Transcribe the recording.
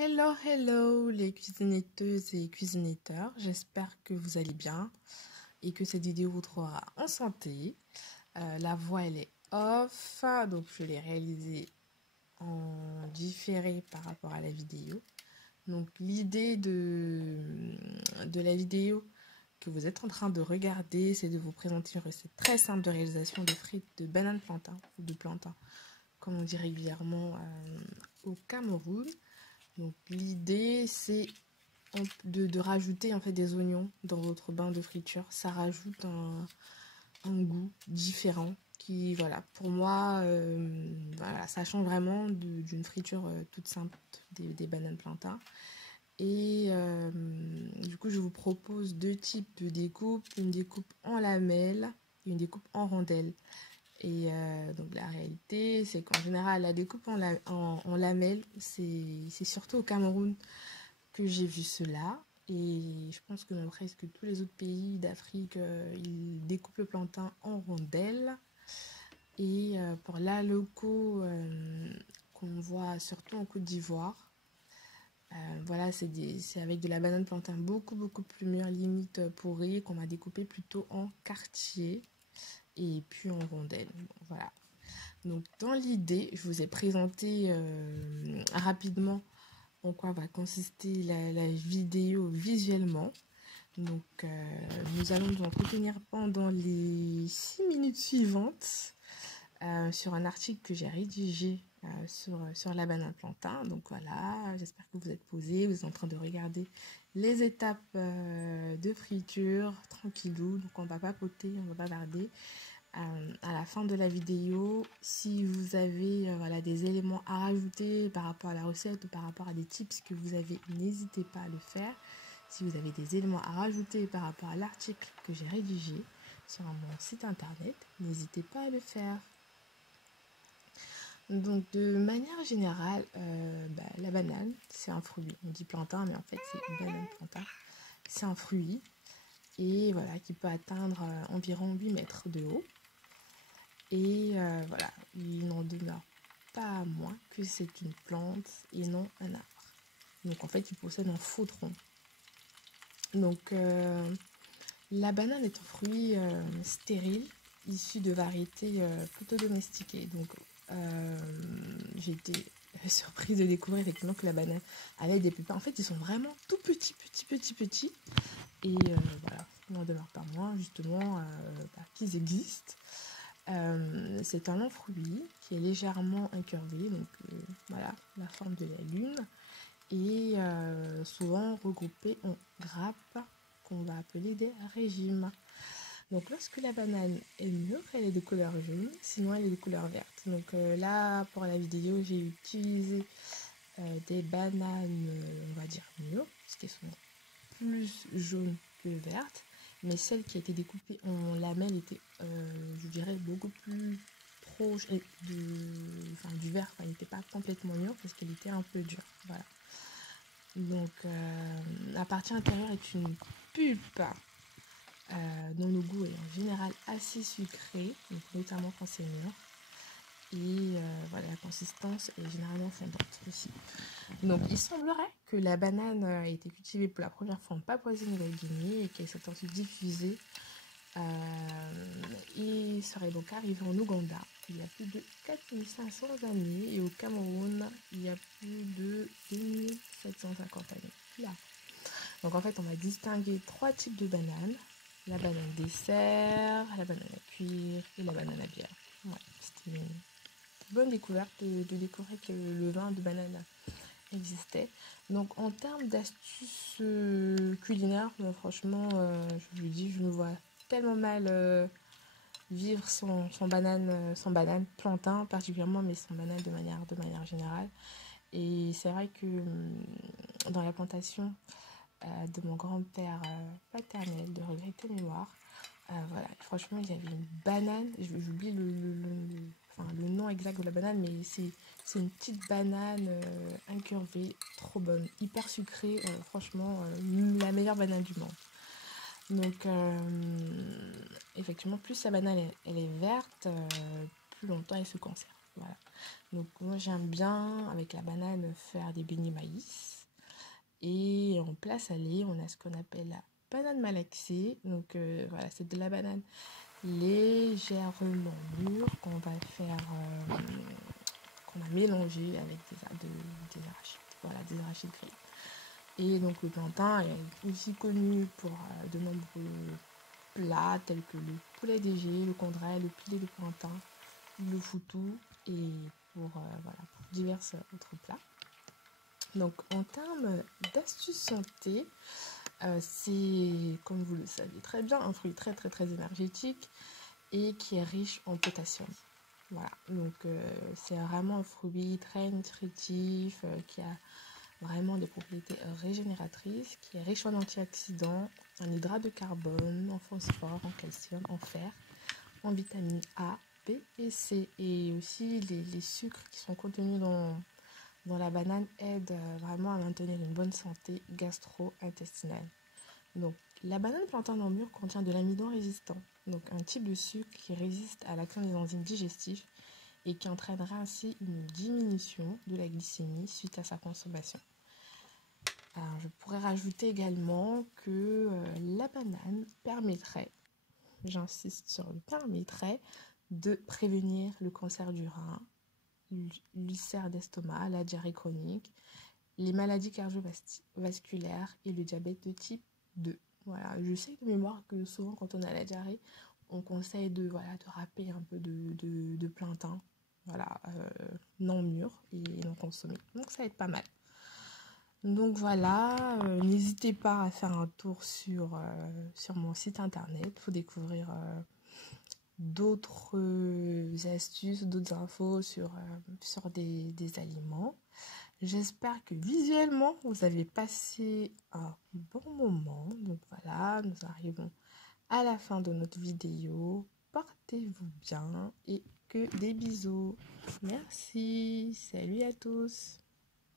Hello, hello les cuisineteuses et cuisineteurs, j'espère que vous allez bien et que cette vidéo vous trouvera en santé. La voix elle est off, donc je l'ai réalisée en différé par rapport à la vidéo. Donc l'idée de la vidéo que vous êtes en train de regarder, c'est de vous présenter une recette très simple de réalisation de frites de banane plantain ou de plantain, comme on dit régulièrement au Cameroun. Donc l'idée c'est de rajouter en fait des oignons dans votre bain de friture. Ça rajoute un goût différent qui, voilà, pour moi, voilà, ça change vraiment d'une friture toute simple des bananes plantain. Et du coup, je vous propose deux types de découpe, une découpe en lamelles et une découpe en rondelles. Et donc la réalité, c'est qu'en général, la découpe en lamelles, c'est surtout au Cameroun que j'ai vu cela. Et je pense que dans presque tous les autres pays d'Afrique, ils découpent le plantain en rondelles. Et pour la loco qu'on voit surtout en Côte d'Ivoire, voilà, c'est avec de la banane plantain beaucoup plus mûre, limite pourrie, qu'on va découper plutôt en quartier et puis en rondelles. Bon, voilà. Donc dans l'idée, je vous ai présenté rapidement en quoi va consister la vidéo visuellement. Donc nous allons nous entretenir pendant les 6 minutes suivantes sur un article que j'ai rédigé sur la banane plantain. Donc voilà, j'espère que vous êtes posés, vous êtes en train de regarder les étapes de friture, tranquillou. Donc on va papoter, on va bavarder. À la fin de la vidéo, si vous avez voilà, des éléments à rajouter par rapport à la recette ou par rapport à des tips que vous avez, n'hésitez pas à le faire. Si vous avez des éléments à rajouter par rapport à l'article que j'ai rédigé sur mon site internet, n'hésitez pas à le faire. Donc de manière générale, la banane, c'est un fruit. On dit plantain, mais en fait c'est une banane plantain. C'est un fruit et voilà, qui peut atteindre environ 8 mètres de haut. Et voilà, il n'en demeure pas moins que c'est une plante et non un arbre. Donc en fait, il possède un faux tronc. Donc la banane est un fruit stérile, issu de variétés plutôt domestiquées. Donc j'ai été surprise de découvrir effectivement que la banane avait des pépins. En fait, ils sont vraiment tout petits. Et voilà, il n'en demeure pas moins justement qu'ils existent. C'est un long fruit qui est légèrement incurvé, donc voilà, la forme de la lune, et souvent regroupé en grappes qu'on va appeler des régimes. Donc lorsque la banane est mûre, elle est de couleur jaune, sinon elle est de couleur verte. Donc là, pour la vidéo, j'ai utilisé des bananes, on va dire mûres, parce qu'elles sont plus jaunes que vertes. Mais celle qui a été découpée en lamelles était, je dirais, beaucoup plus proche du vert. Enfin, elle n'était pas complètement mûre parce qu'elle était un peu dure. Voilà. Donc, la partie intérieure est une pulpe dont le goût est en général assez sucré, donc notamment quand c'est mûr. Et voilà, la consistance est généralement fondante aussi. Donc il semblerait que la banane a été cultivée pour la première fois en Papouasie-Nouvelle-Guinée et qu'elle s'est ensuite diffusée et serait donc arrivée en Ouganda il y a plus de 4500 années et au Cameroun il y a plus de 2750 années. Là. Donc en fait on va distinguer trois types de bananes. La banane dessert, la banane à cuire et la banane à bière. Ouais, c'était une bonne découverte de découvrir que le vin de banane existait. Donc en termes d'astuces culinaires, franchement, je vous dis, je me vois tellement mal vivre sans banane plantain particulièrement, mais sans banane de manière générale. Et c'est vrai que dans la plantation de mon grand-père paternel, de regrettée mémoire, voilà, franchement, il y avait une banane, j'oublie le nom exact de la banane, mais c'est une petite banane incurvée, trop bonne, hyper sucrée, franchement, la meilleure banane du monde. Donc, effectivement, plus la banane elle est verte, plus longtemps elle se conserve. Voilà. Donc moi j'aime bien avec la banane faire des beignets maïs. Et en plat salé, on a ce qu'on appelle la banane malaxée. Donc voilà, c'est de la banane légèrement mûre qu'on va faire, qu'on a mélangé avec des arachides. Voilà, des arachides grillés. Et donc le plantain est aussi connu pour de nombreux plats tels que le poulet DG, le condrel, le pilé de plantain, le foutou et voilà, pour divers autres plats. Donc en termes d'astuces santé, c'est, comme vous le savez très bien, un fruit très très très énergétique et qui est riche en potassium. Voilà, donc c'est vraiment un fruit très nutritif qui a vraiment des propriétés régénératrices, qui est riche en antioxydants, en hydrates de carbone, en phosphore, en calcium, en fer, en vitamines A, B et C. Et aussi les sucres qui sont contenus dans la banane aident vraiment à maintenir une bonne santé gastro-intestinale. Donc, la banane plantain en mûre contient de l'amidon résistant, donc un type de sucre qui résiste à l'action des enzymes digestives et qui entraînera ainsi une diminution de la glycémie suite à sa consommation. Alors, je pourrais rajouter également que la banane permettrait, j'insiste sur le permettrait, de prévenir le cancer du rein, l'ulcère d'estomac, la diarrhée chronique, les maladies cardiovasculaires et le diabète de type 2. Voilà, je sais de mémoire que souvent quand on a la diarrhée, on conseille de râper un peu de plantain, voilà, non mûr et non consommé. Donc ça aide pas mal. Donc voilà, n'hésitez pas à faire un tour sur mon site internet pour découvrir d'autres astuces, d'autres infos sur des aliments. J'espère que visuellement, vous avez passé un bon moment. Donc voilà, nous arrivons à la fin de notre vidéo. Portez-vous bien et que des bisous. Merci. Salut à tous.